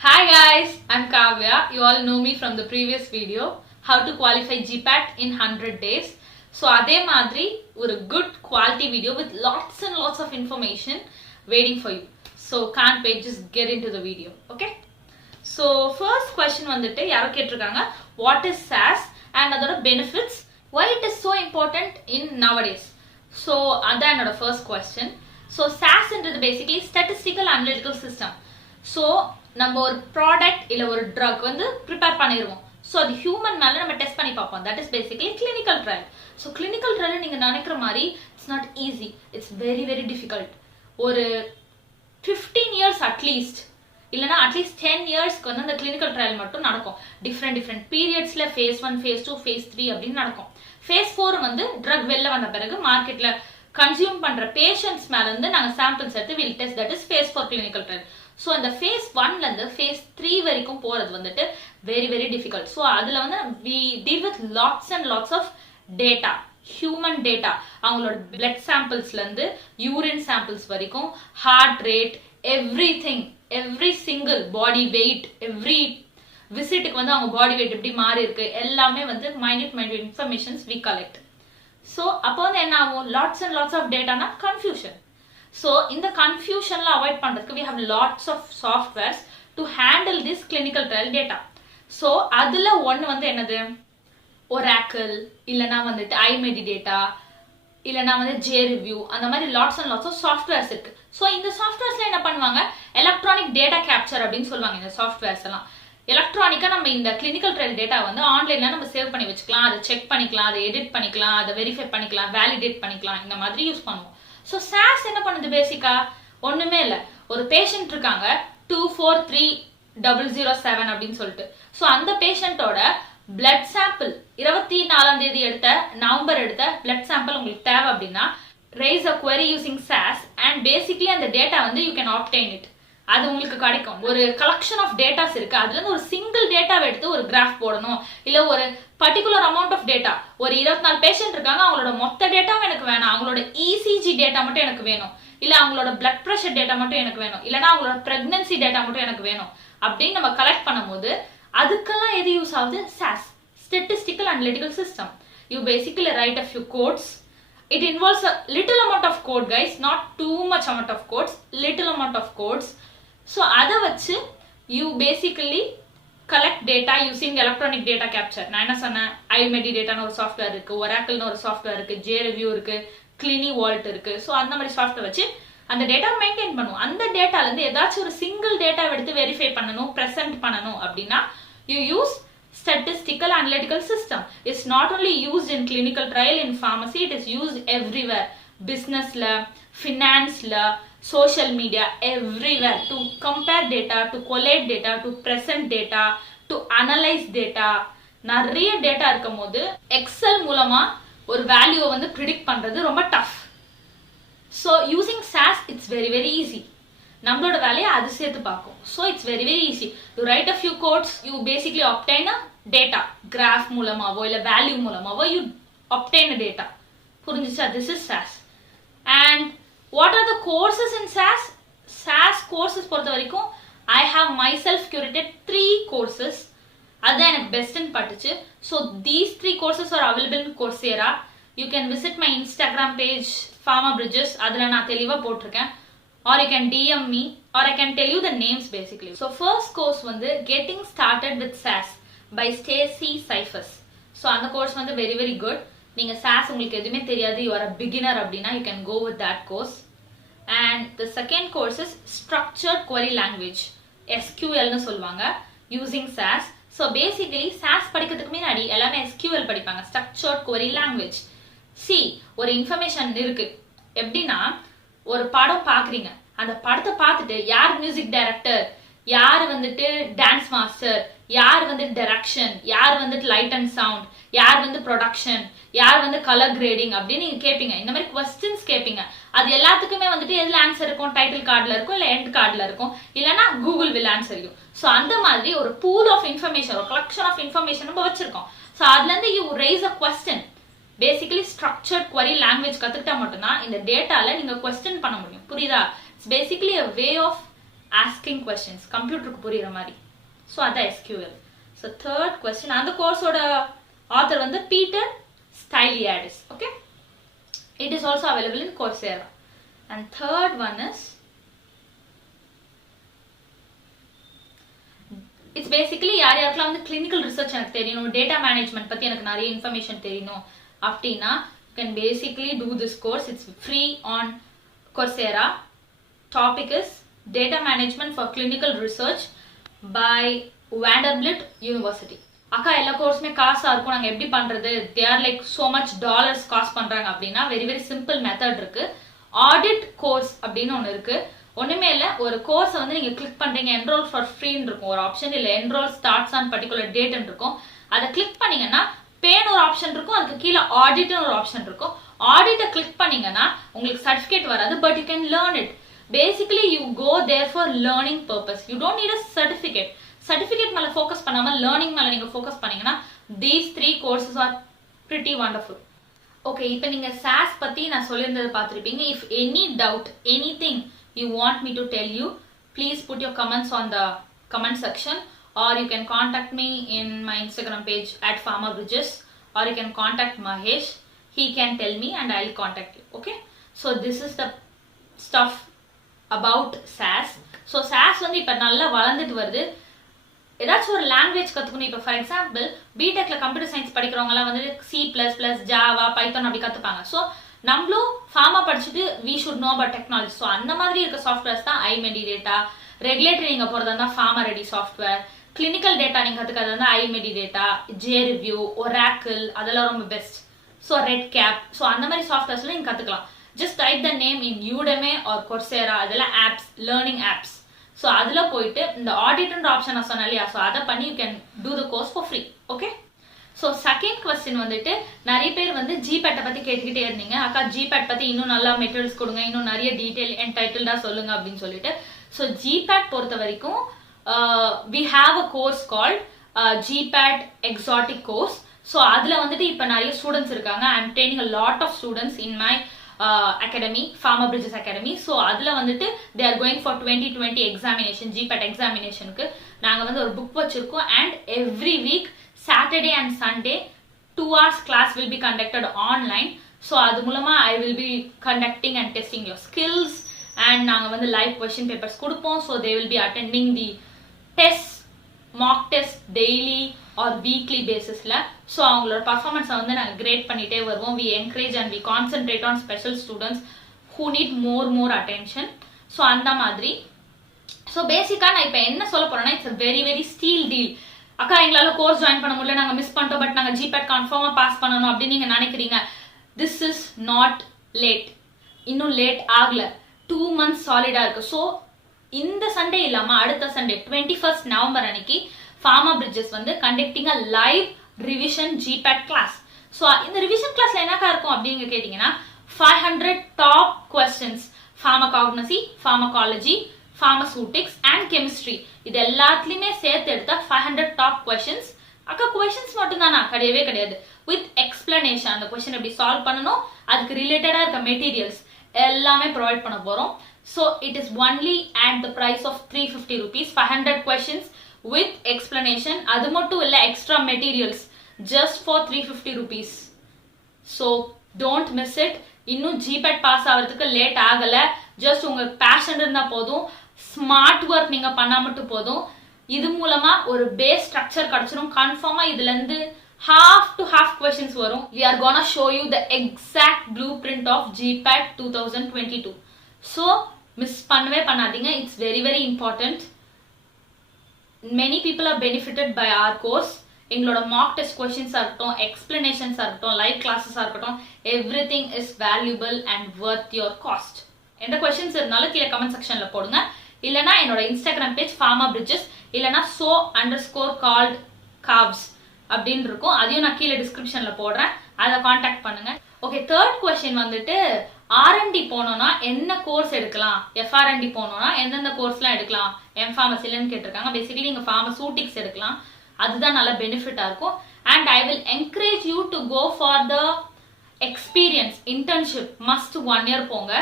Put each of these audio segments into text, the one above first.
Hi guys, I'm Kavya. You all know me from the previous video, how to qualify GPAT in 100 days. So அதே மாதிரி ஒரு good quality video with lots and lots of information waiting for you. So can't wait, just get into the video, okay? So first question வந்துட்டு யாரோ கேட்டிருக்காங்க, what is SAS and அதோட benefits, why it is so important in nowadays. So அதான் என்னோட first question. So SAS என்றது basically statistical analytical system. So நம்ம ஒரு product இல்ல ஒரு ட்ரக் வந்து ப்ரிப்பேர் பண்ணிடுவோம். ஸோ அது ஹியூமன் மேல நம்ம டெஸ்ட் பண்ணி பார்ப்போம். That is basically clinical trial. So clinical trial நீங்க நினைக்கிற மாதிரி it's not easy, it's very very difficult. ஒரு 15 இயர்ஸ் அட்லீஸ்ட் இல்லைனா அட்லீஸ்ட் 10 இயர்ஸ்க்கு வந்து அந்த கிளினிக்கல் ட்ரையல் மட்டும் நடக்கும். டிஃப்ரெண்ட் பீரியட்ஸ்ல phase 1, phase 2, phase 3 அப்படின்னு நடக்கும். phase 4 வந்து ட்ரக் வெளில வந்த பிறகு மார்க்கெட்ல கன்சியூம் பண்ற பேஷண்ட்ஸ் மேல இருந்து நாங்க சாம்பிள்ஸ் எடுத்து will test. That is phase 4 clinical trial. So அந்த phase 1ல இருந்து phase 3 வரைக்கும் போறது வந்துட்டு வெரி வெரி டிஃபிகல்ட். ஸோ அதுல வந்து we deal with lots and lots of data, human data. அவங்களோட பிளட் சாம்பிள்ஸ்ல இருந்து யூரின் சாம்பிள்ஸ் வரைக்கும் heart rate, everything, every single body weight, every விசிட்டுக்கு வந்து அவங்க பாடி வெயிட் எப்படி மாறி இருக்கு எல்லாமே வந்து minute informations we collect. So அப்போ வந்து என்ன ஆகும், லாட்ஸ் அண்ட் லாட்ஸ் ஆஃப் டேட்டானா confusion. So in the confusion la avoid பண்றதுக்கு we have lots of softwares to handle this clinical trial data. So அதுல ஒன்னு வந்து என்னது, Oracle இல்லனா வந்துட்டு iMedidata இல்லனா வந்து JReview, அந்த மாதிரி lots and lots of softwares இருக்கு. So இந்த softwaresல என்ன பண்ணுவாங்க, electronic data capture அப்படின்னு சொல்லுவாங்க. இந்த softwares எல்லாம் எலக்ட்ரானிக்கா நம்ம இந்த கிளினிக்கல் ட்ரையல் டேட்டா வந்து ஆன்லைன்ல நம்ம சேவ் பண்ணி வச்சுக்கலாம், அதை செக் பண்ணிக்கலாம், அதை எடிட் பண்ணிக்கலாம், அதை வெரிஃபை பண்ணிக்கலாம், வேலிடேட் பண்ணிக்கலாம், இந்த மாதிரி யூஸ் பண்ணுவோம். ஸோ SAS என்ன பண்ணுது பேசிக்கா, ஒண்ணுமே இல்லை. ஒரு பேஷண்ட் இருக்காங்க 243007 அப்படின்னு சொல்லிட்டு. ஸோ அந்த பேஷண்டோட பிளட் சாம்பிள் 24ஆம் தேதி எடுத்த நவம்பர் எடுத்த பிளட் சாம்பிள் உங்களுக்கு தேவை அப்படின்னா raise a query using SAS and basically அந்த டேட்டா வந்து you can obtain it. அது உங்களுக்கு கிடைக்கும். ஒரு கலெக்ஷன் ஆஃப் டேட்டாஸ் இருக்கு, அதுல இருந்து ஒரு சிங்கிள் டேட்டாவை எடுத்து ஒரு கிராஃப் போடணும், இல்ல ஒரு பர்டிகுலர் அமௌண்ட் ஆஃப் டேட்டா, ஒரு 24 பேஷண்ட் இருக்காங்க, அவங்களோட மொத்த டேட்டாவும் எனக்கு வேணும், அவங்களோட இசிஜி டேட்டா மட்டும் எனக்கு வேணும், இல்ல அவங்களோட பிளட் பிரஷர் டேட்டா மட்டும் எனக்கு வேணும், இல்லனா அவங்களோட பிரெக்னன்சி டேட்டா மட்டும் எனக்கு வேணும் அப்படின்னு நம்ம கலெக்ட் பண்ணும்போது அதுக்கெல்லாம் எது யூஸ் ஆகுது, SAS, statistical analytical system. You basically right a few codes. It involves a little amount of code guys, not too much amount of codes, little amount of codes. So அதை வச்சு you basically collect data using electronic data capture. நான் என்ன சொன்னேன், iMedidataன்னு ஒரு software இருக்கு, Oracleன்னு ஒரு software இருக்கு, JReview இருக்கு, CliniVault இருக்கு. ஸோ அந்த மாதிரி சாஃப்ட்வேர் வச்சு அந்த டேட்டா மெயின்டைன் பண்ணுவோம். அந்த டேட்டால இருந்து ஏதாச்சும் ஒரு சிங்கிள் டேட்டா எடுத்து வெரிஃபை பண்ணணும், பிரசன்ட் பண்ணணும் அப்படின்னா you use statistical analytical system. It's not only used in clinical trial, in pharmacy, it is used everywhere. Businessல, financeல, social media, everywhere, to compare data, to collate data, to present data, to analyze data. நிறைய data இருக்கும் போது XL மூலமா ஒரு வேல்யூவை வந்து predict பண்றது ரொம்ப tough. So using SAS it's very very easy. நம்மளோட வேலையை அது சேர்த்து பார்க்கும். So it's very very easy. You write a few codes, you basically obtain a data, graph மூலமாவோ இல்லை வேல்யூ மூலமாவோ யூ ஆப்டைன் அ டேட்டா. புரிஞ்சிச்சா? This is SAS. And what are the courses in SAS? SAS courses பொறுத்த வரைக்கும் I have myself curated 3 courses. அதுதான் எனக்கு பெஸ்ட்னு பட்டுச்சு. So these 3 courses are available in Coursera. You can visit my Instagram page Pharma Bridges. அதுல நான் தெளிவா போட்டிருக்கேன். Or you can DM me or I can tell you the names basically. So first course வந்து Getting Started with SAS by Stacy Cyphers. So அந்த course வந்து very very good. நீங்க SAS உங்களுக்கு எதுவுமே தெரியாது, you are a beginner அப்படின்னா you can go with that course. And the second course is Structured Query Language, SQL னு சொல்லுவாங்க, using SAS. So basically SAS படிக்கிறதுக்கு முன்னாடி எல்லாமே SQL படிப்பாங்க, Structured Query Language. See, ஒரு இன்ஃபர்மேஷன் இருக்கு. எப்படின்னா ஒரு படம் பாக்குறீங்க, அந்த படத்தை பார்த்துட்டு யார் மியூசிக் டைரக்டர், யார் வந்துட்டு டான்ஸ் மாஸ்டர், யார் வந்து டைரக்ஷன், யார் வந்துட்டு லைட் அண்ட் சவுண்ட், யார் வந்து ப்ரொடக்ஷன், யார் வந்து கலர் கிரேடிங் அப்படின்னு நீங்க கேட்பீங்க. இந்த மாதிரி கொஸ்டின்ஸ் கேட்பீங்க. அது எல்லாத்துக்குமே வந்துட்டு எதுல ஆன்சர் இருக்கும், டைட்டில் கார்டுல இருக்கும், இல்ல எண்ட் கார்டுல இருக்கும், இல்லனா Google will answer you. So அந்த மாதிரி ஒரு பூல் ஆஃப் இன்ஃபர்மேஷன், ஒரு கலெக்ஷன் ஆஃப் இன்ஃபர்மேஷன் நம்ம வச்சிருக்கோம். ஸோ அதுல இருந்து you raise a question. Basically structured query language கத்துக்கிட்டா மட்டும்தான் இந்த டேட்டால நீங்க கொஸ்டின் பண்ண முடியும். புரியுதா? It's basically a way of asking questions கம்ப்யூட்டருக்கு புரியுற மாதிரி. ஸோ அதான் SQL. ஸோ தேர்ட் கொஸ்டின், அந்த கோர்ஸோட ஆத்தர் வந்து Peter Styliadis. Okay, it is also available in Coursera. And third one is, it's basically யார் யாருக்கெல்லாம் வந்து clinical research எனக்கு தெரியணும், data management பத்தி எனக்கு நிறைய information தெரியணும் அப்படின்னா you can basically do this course. It's free on Coursera. Topic is data management for clinical research by Vanderbilt University. அக்கா எல்லா கோர்ஸுமே காசா இருக்கும், நாங்கள் எப்படி பண்றது, they are like so much dollars cost பண்றாங்க அப்படின்னா வெரி வெரி சிம்பிள் மெத்தட் இருக்கு. Audit course அப்படின்னு ஒன்று இருக்கு. ஒண்ணுமே இல்லை, ஒரு கோர்ஸை வந்து நீங்க கிளிக் பண்றீங்க, என்ரோல் ஃபார் ஃப்ரீன்னு இருக்கும் ஒரு ஆப்ஷன், இல்லை என்ரோல் ஸ்டார்ட்ஸ் ஆன் பர்டிகுலர் டேட்னு இருக்கும். அதை கிளிக் பண்ணீங்கன்னா பேன் ஒரு ஆப்ஷன் இருக்கும், அதுக்கு கீழே ஆடிட்னு ஒரு ஆப்ஷன் இருக்கும். ஆடிட்டை கிளிக் பண்ணீங்கன்னா உங்களுக்கு சர்டிஃபிகேட் வராது, but you can learn it. Basically you go there for learning purpose. You don't need a certificate. Certificate மேல ஃபோக்கஸ் பண்ணாம லேர்னிங் மேல நீங்க ஃபோக்கஸ் பண்ணீங்கன்னா these 3 courses are pretty wonderful. Okay, இப்போ நீங்க SAS பத்தி நான் சொல்லியிருந்தது பார்த்திருப்பீங்க. If any doubt, anything you want me to tell you, please put your comments on the comment section, or you can contact me in my Instagram page @pharmabridges, or you can contact Mahesh. He can tell me and I'll contact you. Okay, so this is the stuff about SAS. So SAS வந்து இப்போ நல்லா வளர்ந்துட்டு வருது. ஏதாச்சும் ஒரு language கற்றுக்கணும். இப்போ for example பிடெக்ல computer science படிக்கிறவங்கலாம் வந்து C++, ஜாவா, பைத்தான் அப்படி கற்றுப்பாங்க. ஸோ நம்மளும் ஃபார்மா படிச்சுட்டு we should know about technology. So அந்த மாதிரி இருக்க சாஃப்ட்வேர்ஸ் தான் iMedidata. ரெகுலேட்டரி நீங்கள் போகிறதா இருந்தால் pharma ready software. Clinical data நீங்கள் கற்றுக்கிறது வந்து iMedidata, JReview, Oracle, அதெல்லாம் ரொம்ப பெஸ்ட். So RedCap. ஸோ அந்த மாதிரி சாஃப்ட்வேர்ஸ்ல நீங்கள் கற்றுக்கலாம். Just type the name in Udemy or Coursera. அதெல்லாம் ஆப்ஸ், லேர்னிங் ஆப்ஸ். ஸோ அதில் போயிட்டு இந்த ஆடிட்ன்ற ஆப்ஷன் நான் சொன்னேன் இல்லையா, ஸோ அதை பண்ணி you can do the course for free. Okay, so second question வந்துட்டு நிறைய பேர் வந்து ஜிபேட்டை பற்றி கேட்டுக்கிட்டே இருந்தீங்க. அக்கா ஜிபேட் பற்றி இன்னும் நல்லா மெட்டீரியல்ஸ் கொடுங்க, இன்னும் நிறைய டீட்டெயில் என்டைட்டில்டாக சொல்லுங்க அப்படின்னு சொல்லிட்டு. ஸோ ஜிபேட் பொறுத்த வரைக்கும் we have a course called GPAT exotic course. So அதில் வந்துட்டு இப்போ நிறைய ஸ்டூடெண்ட்ஸ் இருக்காங்க. I am training a lot of students in my academy, PharmaBridges Academy. So அதுல வந்துட்டு they are going for 2020 examination, GPAT examinationக்கு நாங்க வந்து ஒரு புக் வச்சிருக்கோம். and every week Saturday and Sunday 2 hours class will be conducted online. so அது மூலமா I will be conducting and testing your skills, and நாங்க வந்து live question papers கொடுப்போம். so they will be attending the tests, mock test daily or weekly basisல. So அவங்களோட பர்ஃபார்மன்ஸை வந்து நாங்கள் கிரேட் பண்ணிட்டே வருவோம். We encourage and we concentrate on special students who need more attention. So அந்த மாதிரி. ஸோ பேசிக்காக நான் இப்போ என்ன சொல்ல போறேன்னா, it's a very very steal deal. அக்கா எங்களால் கோர்ஸ் ஜாயின் பண்ண முடியல, நாங்கள் மிஸ் பண்ணிட்டோம், பட் நாங்கள் ஜிபேட் கன்ஃபார்மாக பாஸ் பண்ணணும் அப்படின்னு நீங்கள் நினைக்கிறீங்க. This is not late. இன்னும் லேட் ஆகல. 2 months சாலிடா இருக்கு. ஸோ இந்த சண்டே இல்லாம அடுத்த சண்டே 21st November அன்னைக்கு PharmaBridges வந்து conducting a live revision GPAT class. So இந்த ரிவிஷன் கிளாஸ்ல என்னக்கா இருக்கும் அப்படின்னு கேட்டீங்கன்னா, 500 top questions, pharmacognosy, pharmacology, pharmaceutics and chemistry இது எல்லாத்துலயுமே சேர்த்து எடுத்தா 500 டாப் கொஸ்டின்ஸ். அக்கா கொஸ்டின்ஸ் மட்டும் தானா? கிடையவே கிடையாது. வித் எக்ஸ்பிளனேஷன், அந்த கொஸ்டின் எப்படி சால்வ் பண்ணணும், அதுக்கு ரிலேட்டடா இருக்க மெட்டீரியல்ஸ் எல்லாமே ப்ரொவைட் பண்ண போறோம். So it is only at the price of 350 rupees, 500 questions with explanation. அது மட்டும் இல்ல, extra materials just for 350 rupees. So don't miss it. இன்னும் ஜிபேட் பாஸ் ஆகிறதுக்கு லேட் ஆகல. ஜஸ்ட் உங்களுக்கு பேஷன் இருந்தா போதும், ஸ்மார்ட் ஒர்க் நீங்க பண்ணா மட்டும் போதும். இது மூலமா ஒரு பேஸ் ஸ்ட்ரக்சர் கிடைச்சிடும். கன்ஃபார்மா இதுல இருந்து half to half questions வரும். We are gonna show you the exact blueprint of GPAT 2022. So miss பண்ணவே பண்ணாதீங்க. It's very very important. Many people are benefited by our course. எங்களோட mock test questions இருக்கட்டும், explanations இருக்கட்டும், live classes இருக்கட்டும், everything is valuable and worth your cost. எந்த questions இருந்தாலும் கீழே comment sectionல போடுங்க. இல்லனா என்னோட Instagram page PharmaBridges, இல்லனா so_called carbs அப்படின்னு இருக்கும். அதையும் நான் கீழே டிஸ்கிரிப்ஷன்ல போடுறேன். அதை காண்டாக்ட் பண்ணுங்க. ஓகே, தேர்ட் கொஸ்டின் வந்துட்டு R&D போனோம்னா என்ன கோர்ஸ் எடுக்கலாம், FR&D போனோம்னா எந்தெந்த கோர்ஸ்லாம் எடுக்கலாம், M-Pharmacyலன்னு கேட்டிருக்காங்க. பேசிக்கலி நீங்க pharmaceutics எடுக்கலாம், அதுதான் நல்ல பெனிஃபிட்டா இருக்கும். And I will encourage you to go for the experience internship. Must 1 year போங்க.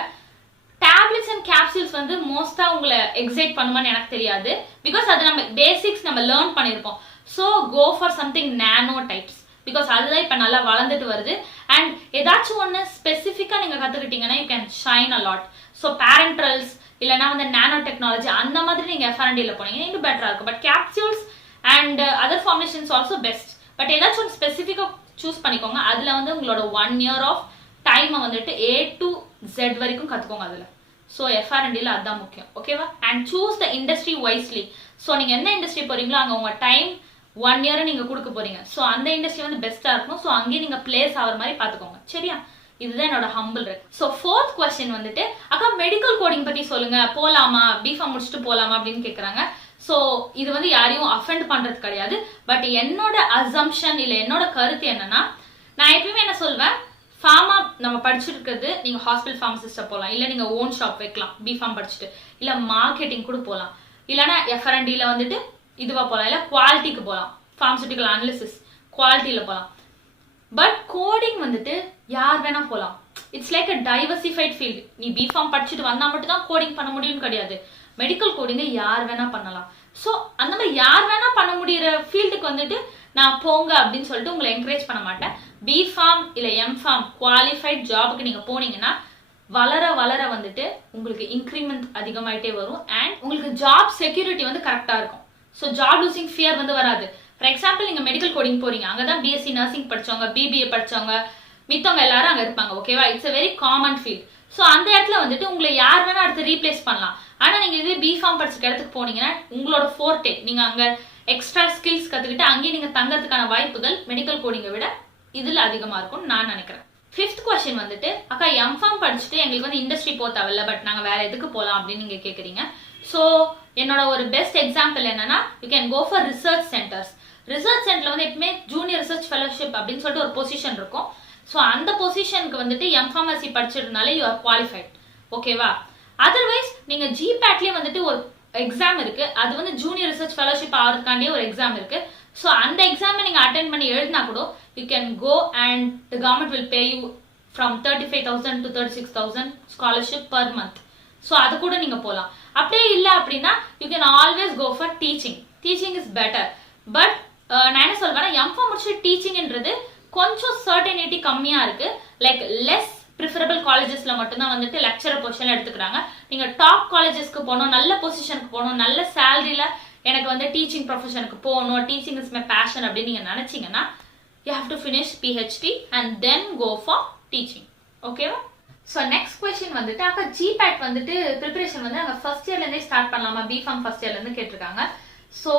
டேப்லெட்ஸ் அண்ட் கேப்சூல்ஸ் வந்து மோஸ்டா உங்களை எக்ஸைட் பண்ணுமான்னு எனக்கு தெரியாது, பிகாஸ் அது நம்ம பேசிக்ஸ் நம்ம லேர்ன் பண்ணியிருப்போம். So go for something nano types, because அதுதான் இப்போ நல்லா வளர்ந்துட்டு வருது. அண்ட் ஏதாச்சும் ஒன்று ஸ்பெசிஃபிக்காக நீங்கள் கற்றுக்கிட்டீங்கன்னா you can shine a lot. So பேரண்ட்ரல்ஸ் இல்லைனா வந்து நானோ டெக்னாலஜி அந்த மாதிரி நீங்கள் FR&Dல போனீங்கன்னா இன்னும் பெட்டராக இருக்கும். But capsules and other formations also best. But ஏதாச்சும் ஒன்று ஸ்பெசிஃபிக்காக சூஸ் பண்ணிக்கோங்க. அதில் வந்து உங்களோட 1 year ஆஃப் டைமை வந்துட்டு A to Z வரைக்கும் கற்றுக்கோங்க அதில். ஸோ FR&Dல அதுதான் முக்கியம். ஓகேவா? And choose the industry wisely. So நீங்கள் எந்த இண்டஸ்ட்ரி போறீங்களோ அங்கே உங்கள் டைம் 1 year நீங்கள் கொடுக்க போறீங்க. ஸோ அந்த இண்டஸ்ட்ரி வந்து பெஸ்ட்டாக இருக்கும். ஸோ அங்கேயே நீங்கள் பிளேஸ் ஆகிற மாதிரி பார்த்துக்கோங்க. சரியா? இதுதான் என்னோட ஹம்பிள் ரெக். ஸோ 4th question வந்துட்டு, அக்கா மெடிக்கல் கோடிங் பற்றி சொல்லுங்க, போகலாமா, B.Pharm முடிச்சுட்டு போகலாமா அப்படின்னு கேட்குறாங்க. ஸோ இது வந்து யாரையும் அஃபெண்ட் பண்ணுறது கிடையாது. பட் என்னோட அசம்ஷன் இல்லை என்னோட கருத்து என்னன்னா, நான் எப்பயுமே என்ன சொல்வேன், ஃபார்மா நம்ம படிச்சுட்டு இருக்கிறது, நீங்கள் ஹாஸ்பிட்டல் ஃபார்மசிஸ்ட்டாக போகலாம், இல்லை நீங்கள் ஓன் ஷாப் வைக்கலாம் B.Pharm படிச்சுட்டு, இல்லை மார்க்கெட்டிங் கூட போகலாம், இல்லைனா FR&Dல வந்துட்டு இதுவாக போகலாம், இல்லை குவாலிட்டிக்கு போகலாம், ஃபார்மசூட்டிக்கல் அனாலிசிஸ் குவாலிட்டியில் போகலாம். பட் கோடிங் வந்துட்டு யார் வேணா போகலாம். It's like a diversified field. நீ B.Pharm படிச்சுட்டு வந்தால் மட்டும் தான் கோடிங் பண்ண முடியும்னு கிடையாது. மெடிக்கல் கோடிங்கை யார் வேணா பண்ணலாம். ஸோ அந்த மாதிரி யார் வேணா பண்ண முடிகிற ஃபீல்டுக்கு வந்துட்டு நான் போங்க அப்படின்னு சொல்லிட்டு உங்களை என்கரேஜ் பண்ண மாட்டேன். B.Pharm இல்லை M.Pharm குவாலிஃபைட் ஜாபுக்கு நீங்கள் போனீங்கன்னா வளர வளர வந்துட்டு உங்களுக்கு இன்க்ரிமெண்ட் அதிகமாயிட்டே வரும். அண்ட் உங்களுக்கு ஜாப் செக்யூரிட்டி வந்து கரெக்டாக இருக்கும். ஸோ ஜாப் லூசிங் ஃபியர் வந்து வராது. ஃபார் எக்ஸாம்பிள் நீங்கள் மெடிக்கல் கோடிங் போறீங்க, அங்கே தான் BSc நர்சிங் படிச்சவங்க, BBA படிச்சவங்க, மித்தவங்க எல்லாரும் அங்கே இருப்பாங்க. ஓகேவா? It's a very common field. So அந்த இடத்துல வந்துட்டு உங்களை யார் வேணா அடுத்து ரீப்ளேஸ் பண்ணலாம். ஆனால் நீங்கள் இதுவே B.Pharm படிச்சுக்க இடத்துக்கு போனீங்கன்னா உங்களோட ஃபோர்டே, நீங்கள் அங்கே எக்ஸ்ட்ரா ஸ்கில்ஸ் கற்றுக்கிட்டு அங்கேயே நீங்கள் தங்கறதுக்கான வாய்ப்புகள் மெடிக்கல் கோடிங்கை விட இதில் அதிகமாக இருக்கும்னு நான் நினைக்கிறேன். 5th question வந்துட்டு, அக்கா M.Pharm படிச்சுட்டு எங்களுக்கு வந்து இண்டஸ்ட்ரி போக தேவையில்ல, பட் நாங்கள் வேற எதுக்கு போகலாம் அப்படின்னு நீங்கள் கேட்குறீங்க. ஸோ என்னோட ஒரு பெஸ்ட் எக்ஸாம்பிள் என்னன்னா, you can go for research centers. Research சென்டர்ல வந்து எப்பவுமே ஜூனியர் ரிசர்ச் ஃபெலோஷிப் அப்படின்னு சொல்லிட்டு ஒரு பொசிஷன் இருக்கும். ஸோ அந்த பொசிஷனுக்கு வந்துட்டு M.Pharmacy படிச்சிருந்தாலே யூ ஆர் குவாலிஃபைட். ஓகேவா? அதர்வைஸ் நீங்கள் GPATலேயே வந்துட்டு ஒரு எக்ஸாம் இருக்கு, அது வந்து ஜூனியர் ரிசர்ச் ஃபெலோஷிப் ஆகிறதுக்காண்டியே ஒரு எக்ஸாம் இருக்கு. ஸோ அந்த எக்ஸாமை நீங்கள் அட்டென்ட் பண்ணி எழுதினா கூட you can go and the government will pay you from 35,000 to 36,000 scholarship per month. So அது கூட நீங்கள் போகலாம். அப்படியே இல்லை அப்படின்னா you can always go for teaching. Teaching is better. But நான் என்ன சொல்வேன்னா, M.Pharm முடிச்சுட்டு டீச்சிங்ன்றது கொஞ்சம் சர்டனிட்டி கம்மியாக இருக்கு. லைக் லெஸ் ப்ரிஃபரபிள் காலேஜஸ்ல மட்டும்தான் வந்துட்டு லெக்சரர் பொசிஷன் எடுத்துக்கிறாங்க. நீங்கள் டாப் காலேஜஸ்க்கு போகணும், நல்ல பொசிஷனுக்கு போகணும், நல்ல சேலரியில எனக்கு வந்து டீச்சிங் ப்ரொஃபஷனுக்கு போகணும், டீச்சிங் இஸ் மை பேஷன் அப்படின்னு நீங்கள் நினைச்சீங்கன்னா you have to finish PhD and then go for teaching. ஓகேவா? ஸோ நெக்ஸ்ட் கொஸ்டின் வந்துட்டு, அக்கா GPAT வந்துட்டு ப்ரிப்பரேஷன் வந்து நாங்கள் ஃபர்ஸ்ட் இயர்லேருந்தே ஸ்டார்ட் பண்ணலாமா, B.Pharm ஃபர்ஸ்ட் இயர்லேருந்து கேட்டிருக்காங்க. So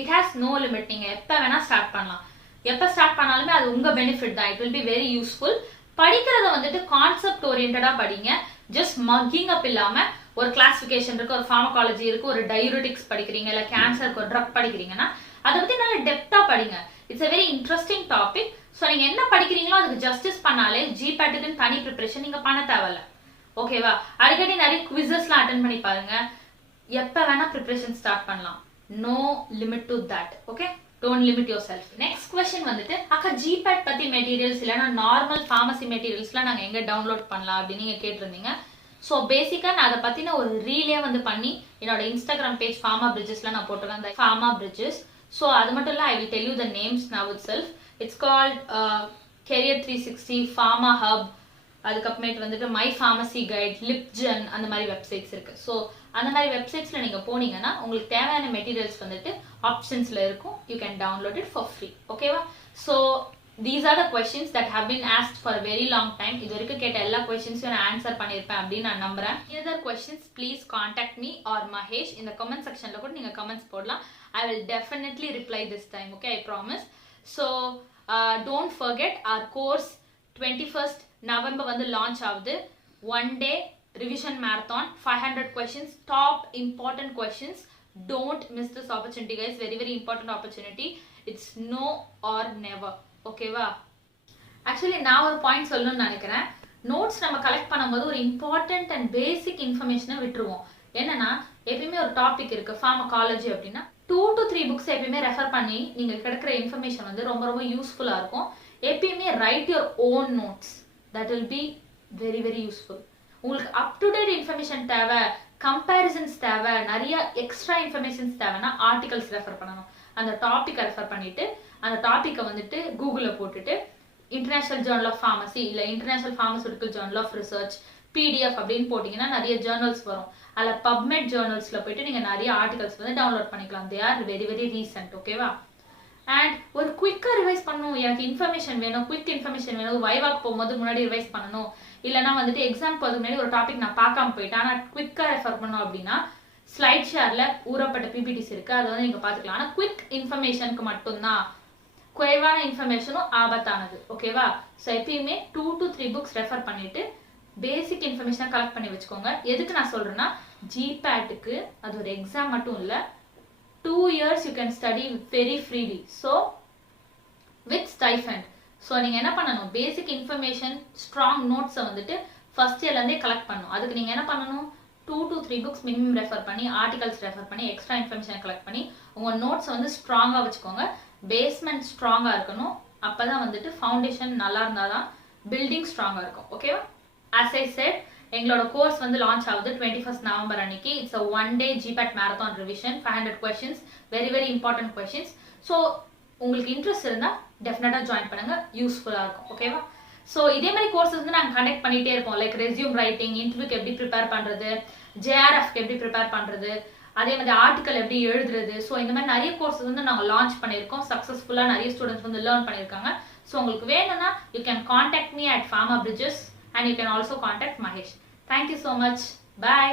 it has no limit. நீங்கள் எப்போ வேணால் ஸ்டார்ட் பண்ணலாம். எப்போ ஸ்டார்ட் பண்ணாலுமே அது உங்கள் பெனிஃபிட் தான். It will be very useful. படிக்கிறத வந்துட்டு கான்செப்ட் ஓரியன்டா படிங்க. ஜஸ்ட் மக்கிங் அப் இல்லாம ஒரு கிளாசிபிகேஷன் இருக்கு, ஒரு ஃபார்மகாலஜி இருக்கு, ஒரு டயூரிட்டிக்ஸ் படிக்கிறீங்க, இல்ல கேன்சருக்கு ஒரு ட்ரக் படிக்கிறீங்கன்னா அதை பத்தி நல்ல டெப்தா படிங்க. It's a very interesting topic. So நீங்க என்ன படிக்கிறீங்களோ அதுக்கு ஜஸ்டிஸ் பண்ணாலே GPATக்குன்னு தனி ப்ரிப்பரேஷன் நீங்க பண்ண தேவையில்ல. ஓகேவா? அடிக்கடி நிறைய குவிசஸ்லாம் அட்டென்ட் பண்ணி பாருங்க. எப்ப வேணா ப்ரிப்பரேஷன் ஸ்டார்ட் பண்ணலாம். No limit to that. Okay? Don't limit yourself. Next question வந்துட்டு, அக்கா GPAT பத்தி மெட்டீரியல்ஸ் இல்லைன்னா நார்மல் ஃபார்மசி மெட்டீரியல்ஸ்லாம் நாங்கள் எங்கே டவுன்லோட் பண்ணலாம் அப்படின்னு நீங்கள் கேட்டிருந்தீங்க. ஸோ பேசிக்காக நான் அதை பற்றின ஒரு ரீலே வந்து பண்ணி என்னோட இன்ஸ்டாகிராம் பேஜ் ஃபார்மா பிரிட்ஜஸ்ல நான் போட்டிருக்கேன். அந்த ஃபார்மா பிரிட்ஜஸ். ஸோ அது மட்டும் இல்லை, I will tell you the names now it self. It's called Career 360, pharma hub, அதுக்கப்புறமேட்டு வந்துட்டு மை ஃபார்மசி கைட், லிப்ஜன், அந்த மாதிரி வெப்சைட்ஸ் இருக்கு. ஸோ அந்த மாதிரி வெப்சைட்ஸ்ல நீங்க போனீங்கன்னா உங்களுக்கு தேவையான மெட்டீரியல்ஸ் வந்துட்டு ஆப்ஷன்ஸ்ல இருக்கும். You can download it for free. ஓகேவா? So these are the questions that have been asked for a very long time. இது வரைக்கும் கேட்ட எல்லா கொஸ்டின்ஸையும் நான் ஆன்சர் பண்ணியிருப்பேன் அப்படின்னு நான் நம்புறேன். இதர் questions please contact me R Mahesh. இந்த கமெண்ட் செக்ஷன்ல கூட நீங்க கமெண்ட்ஸ் போடலாம். I will definitely reply this time. Okay? I promise. So don't forget our course 21st November வந்து லான்ச் ஆகுது. 1 day revision marathon, 500 questions, top important questions. Don't miss this opportunity guys. Very very important opportunity. It's no or never. Okay va? Actually நான் ஒரு point சொல்லணும்னு நினைக்கிறேன். Notes நம்ம collect பண்ணும்போது ஒரு important and பேசிக் இன்ஃபர்மேஷனை விட்டுருவோம். என்னன்னா, எப்பயுமே ஒரு டாபிக் இருக்கு ஃபார்மகாலஜி அப்படின்னா 2 to 3 புக்ஸ் எப்பயுமே ரெஃபர் பண்ணி நீங்க கிடைக்கிற இன்ஃபர்மேஷன் வந்து ரொம்ப ரொம்ப யூஸ்ஃபுல்லா இருக்கும். எப்பயுமே right your own notes. That will be very very useful. உங்களுக்கு அப் டு டேட் இன்ஃபர்மேஷன் தேவை, கம்பேரிசன்ஸ் தேவை, நிறைய எக்ஸ்ட்ரா இன்ஃபர்மேஷன்ஸ் தேவைன்னா ஆர்டிகல்ஸ் ரெஃபர் பண்ணணும். அந்த டாபிக்கை ரெஃபர் பண்ணிட்டு அந்த டாபிக்கை வந்துட்டு கூகுளில் போட்டுட்டு இன்டர்நேஷனல் ஜேர்னல் ஆஃப் ஃபார்மசி இல்லை international pharmaceutical journal of research PDF அப்படின்னு போட்டிங்கன்னா நிறைய ஜேர்னல்ஸ் வரும். அதில் பப்மெட் ஜேர்னல்ஸில் போயிட்டு நீங்கள் நிறைய ஆர்டிகல்ஸ் வந்து டவுன்லோட் பண்ணிக்கலாம். They are very very recent. ஓகேவா? அண்ட் ஒரு குயிக்காக ரிவைஸ் பண்ணணும், எனக்கு இன்ஃபர்மேஷன் வேணும், குயிக் இன்ஃபர்மேஷன் வேணும், வைவாக்கு போகும்போது முன்னாடி ரிவைஸ் பண்ணணும், இல்லைனா வந்துட்டு எக்ஸாம் போகிறதுக்கு முன்னாடி ஒரு டாபிக் நான் பார்க்காம போயிட்டேன் ஆனால் குயிக்காக ரெஃபர் பண்ணணும் அப்படின்னா ஸ்லைட் ஷேரில் ஊறப்பட்ட PPTs இருக்குது, அதை வந்து நீங்கள் பார்த்துக்கலாம். ஆனால் குயிக் இன்ஃபர்மேஷனுக்கு மட்டும்தான், குறைவான இன்ஃபர்மேஷனும் ஆபத்தானது. ஓகேவா? ஸோ எப்பயுமே 2 to 3 புக்ஸ் ரெஃபர் பண்ணிட்டு பேசிக் இன்ஃபர்மேஷனை கலெக்ட் பண்ணி வச்சுக்கோங்க. எதுக்கு நான் சொல்றேன்னா GPATக்கு அது ஒரு எக்ஸாம் மட்டும் இல்லை, 2 years you can study very freely, so with stipend. So நீங்கள் என்ன பண்ணணும், பேசிக் இன்ஃபர்மேஷன் ஸ்ட்ராங் நோட்ஸை வந்துட்டு ஃபர்ஸ்ட் இயர்லேருந்தே கலெக்ட் பண்ணணும். அதுக்கு நீங்கள் என்ன பண்ணணும், 2 to 3 புக்ஸ் மினிமம் ரெஃபர் பண்ணி ஆர்டிகல்ஸ் ரெஃபர் பண்ணி எக்ஸ்ட்ரா இன்ஃபர்மேஷனை கலெக்ட் பண்ணி உங்கள் நோட்ஸை வந்து ஸ்ட்ராங்காக வச்சுக்கோங்க. பேஸ்மெண்ட் ஸ்ட்ராங்காக இருக்கணும், அப்போ தான் வந்துட்டு ஃபவுண்டேஷன் நல்லா இருந்தால் தான் பில்டிங் ஸ்ட்ராங்காக இருக்கும். ஓகேவா? As I said, எங்களோட கோர்ஸ் வந்து லான்ச் ஆகுது 21st November அன்னைக்கு. It's a 1-day GPAT marathon revision, 500 questions, very very important questions. So உங்களுக்கு இன்ட்ரெஸ்ட் இருந்தால் டெஃபினட்டாக ஜாயின் பண்ணுங்க, யூஸ்ஃபுல்லாக இருக்கும். ஓகேவா? ஸோ இதே மாதிரி கோர்சஸ் வந்து நாங்கள் கண்டக்ட் பண்ணிகிட்டே இருக்கோம். லைக் ரெஸ்யூம் ரைட்டிங், இன்டர்வியூக்கு எப்படி ப்ரிப்பேர் பண்ணுறது, JRFக்கு எப்படி ப்ரிப்பேர் பண்ணுறது, அதே மாதிரி ஆர்டிக்கல் எப்படி எழுதுறது. ஸோ இந்த மாதிரி நிறைய கோர்சஸ் வந்து நாங்கள் லான்ச் பண்ணியிருக்கோம். சக்ஸஸ்ஃபுல்லாக நிறைய ஸ்டூடெண்ட்ஸ் வந்து லேர்ன் பண்ணியிருக்காங்க. ஸோ உங்களுக்கு வேணும்னா you can contact me at Pharma Bridges and you can also contact Mahesh. Thank you so much. Bye.